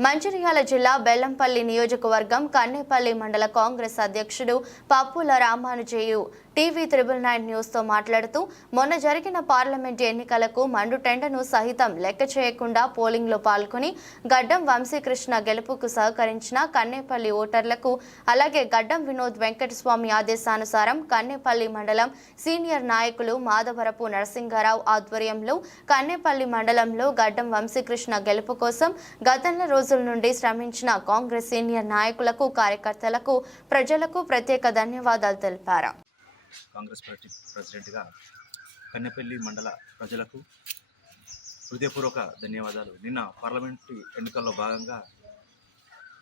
మంచిర్యాల జిల్లా బెల్లంపల్లి నియోజకవర్గం కన్నేపల్లి మండల కాంగ్రెస్ అధ్యక్షుడు పప్పుల రామానుజేయు. టీవీ త్రిబుల్ నైన్ న్యూస్తో మాట్లాడుతూ మొన్న జరిగిన పార్లమెంట్ ఎన్నికలకు మండు టెండను సహితం లెక్క చేయకుండా పోలింగ్లో పాల్గొని గడ్డం వంశీకృష్ణ గెలుపుకు సహకరించిన కన్నేపల్లి ఓటర్లకు అలాగే గడ్డం వినోద్ వెంకటస్వామి ఆదేశానుసారం కన్నేపల్లి మండలం సీనియర్ నాయకులు మాధవరపు నరసింహారావు ఆధ్వర్యంలో కన్నేపల్లి మండలంలో గడ్డం వంశీకృష్ణ గెలుపు కోసం గతంలో రోజు రోజుల నుండి శ్రమించిన కాంగ్రెస్ సీనియర్ నాయకులకు కార్యకర్తలకు ప్రజలకు ప్రత్యేక ధన్యవాదాలు తెలిపారు. కాంగ్రెస్ పార్టీ ప్రెసిడెంట్గా కన్నెపల్లి మండల ప్రజలకు హృదయపూర్వక ధన్యవాదాలు. నిన్న పార్లమెంటు ఎన్నికల్లో భాగంగా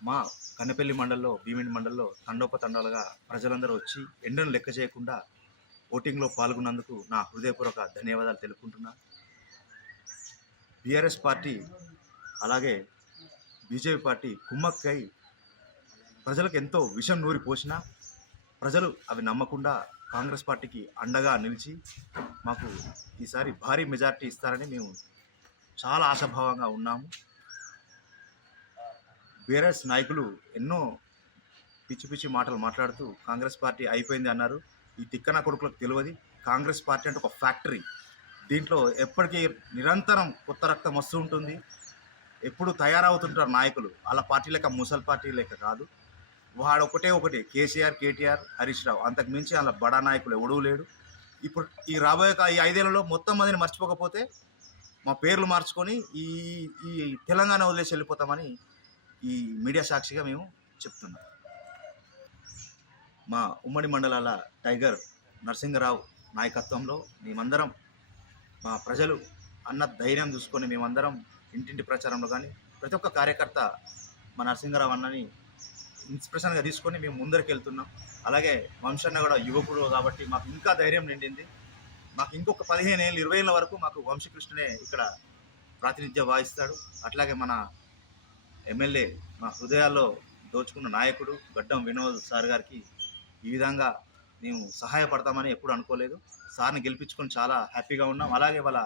మా కన్నెపల్లి మండల్లో భీమిడి మండల్లో తండోపతండాలుగా ప్రజలందరూ వచ్చి ఎండను లెక్క చేయకుండా ఓటింగ్లో పాల్గొన్నందుకు నా హృదయపూర్వక ధన్యవాదాలు తెలుపుకుంటున్నా. బీఆర్ఎస్ పార్టీ అలాగే బీజేపీ పార్టీ కుమ్మక్కై ప్రజలకు ఎంతో విషం నూరి పోసినా ప్రజలు అవి నమ్మకుండా కాంగ్రెస్ పార్టీకి అండగా నిలిచి మాకు ఈసారి భారీ మెజార్టీ ఇస్తారని మేము చాలా ఆశాభావంగా ఉన్నాము. బీఆర్ఎస్ నాయకులు ఎన్నో పిచ్చి పిచ్చి మాటలు మాట్లాడుతూ కాంగ్రెస్ పార్టీ అయిపోయింది అన్నారు. ఈ తిక్కన కొడుకులకు తెలియదు. కాంగ్రెస్ పార్టీ అంటే ఒక ఫ్యాక్టరీ. దీంట్లో ఎప్పటికీ నిరంతరం కొత్త రక్తం వస్తూ ఉంటుంది. ఎప్పుడు తయారవుతుంటారు నాయకులు. వాళ్ళ పార్టీ లెక్క ముసల్ పార్టీ లెక్క కాదు. వాడు ఒకటే ఒకటి కేసీఆర్ కేటీఆర్ హరీష్ రావు. అంతకు మించి వాళ్ళ బడా నాయకులు ఎవడూ లేడు. ఇప్పుడు ఈ రాబోయే ఈ ఐదేళ్ళలో మొత్తం మందిని మర్చిపోకపోతే మా పేర్లు మార్చుకొని ఈ ఈ తెలంగాణ వదిలేసి వెళ్ళిపోతామని ఈ మీడియా సాక్షిగా మేము చెప్తున్నాం. మా ఉమ్మడి మండలాల టైగర్ నరసింహరావు నాయకత్వంలో మేమందరం మా ప్రజలు అన్న ధైర్యం చూసుకొని మేమందరం ఇంటింటి ప్రచారంలో కానీ ప్రతి ఒక్క కార్యకర్త మా నరసింగరావు అన్నని ఇన్స్పిరేషన్గా తీసుకొని మేము ముందరికి వెళ్తున్నాం. అలాగే వంశన్న కూడా యువకుడు కాబట్టి మాకు ఇంకా ధైర్యం నిండింది. మాకు ఇంకొక పదిహేను ఏళ్ళు ఇరవై ఏళ్ళ వరకు మాకు వంశకృష్ణనే ఇక్కడ ప్రాతినిధ్యం వహిస్తాడు. అట్లాగే మన ఎమ్మెల్యే మా హృదయాల్లో దోచుకున్న నాయకుడు గడ్డం వినోద్ సార్ గారికి ఈ విధంగా మేము సహాయపడతామని ఎప్పుడు అనుకోలేదు. సార్ని గెలిపించుకొని చాలా హ్యాపీగా ఉన్నాం. అలాగే వాళ్ళ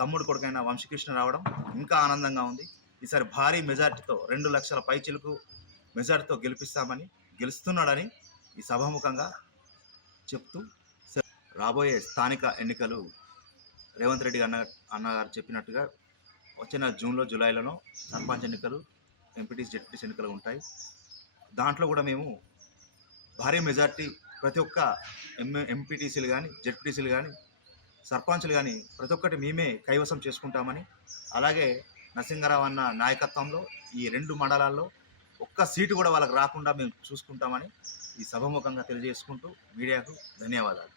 తమ్ముడు కొడుకైన వంశకృష్ణ రావడం ఇంకా ఆనందంగా ఉంది. ఈసారి భారీ మెజార్టీతో రెండు లక్షల పైచిలకు మెజార్టీతో గెలిపిస్తామని గెలుస్తున్నాడని ఈ సభాముఖంగా చెప్తూ రాబోయే స్థానిక ఎన్నికలు రేవంత్ రెడ్డి అన్న అన్నగారు చెప్పినట్టుగా వచ్చిన జూన్లో జూలైలోనో సర్పంచ్ ఎన్నికలు ఎంపీటీస్ జెడ్పీటీస్ ఎన్నికలు ఉంటాయి. దాంట్లో కూడా మేము భారీ మెజార్టీ ప్రతి ఒక్క ఎం ఎంపీటీసీలు కానీ జెడ్పీటీసీలు కానీ సర్పంచ్లు కానీ ప్రతి ఒక్కటి మేమే కైవసం చేసుకుంటామని అలాగే నరసింగరావు అన్న నాయకత్వంలో ఈ రెండు మండలాల్లో ఒక్క సీటు కూడా వాళ్ళకి రాకుండా మేము చూసుకుంటామని ఈ సభముఖంగా తెలియజేసుకుంటూ మీడియాకు ధన్యవాదాలు.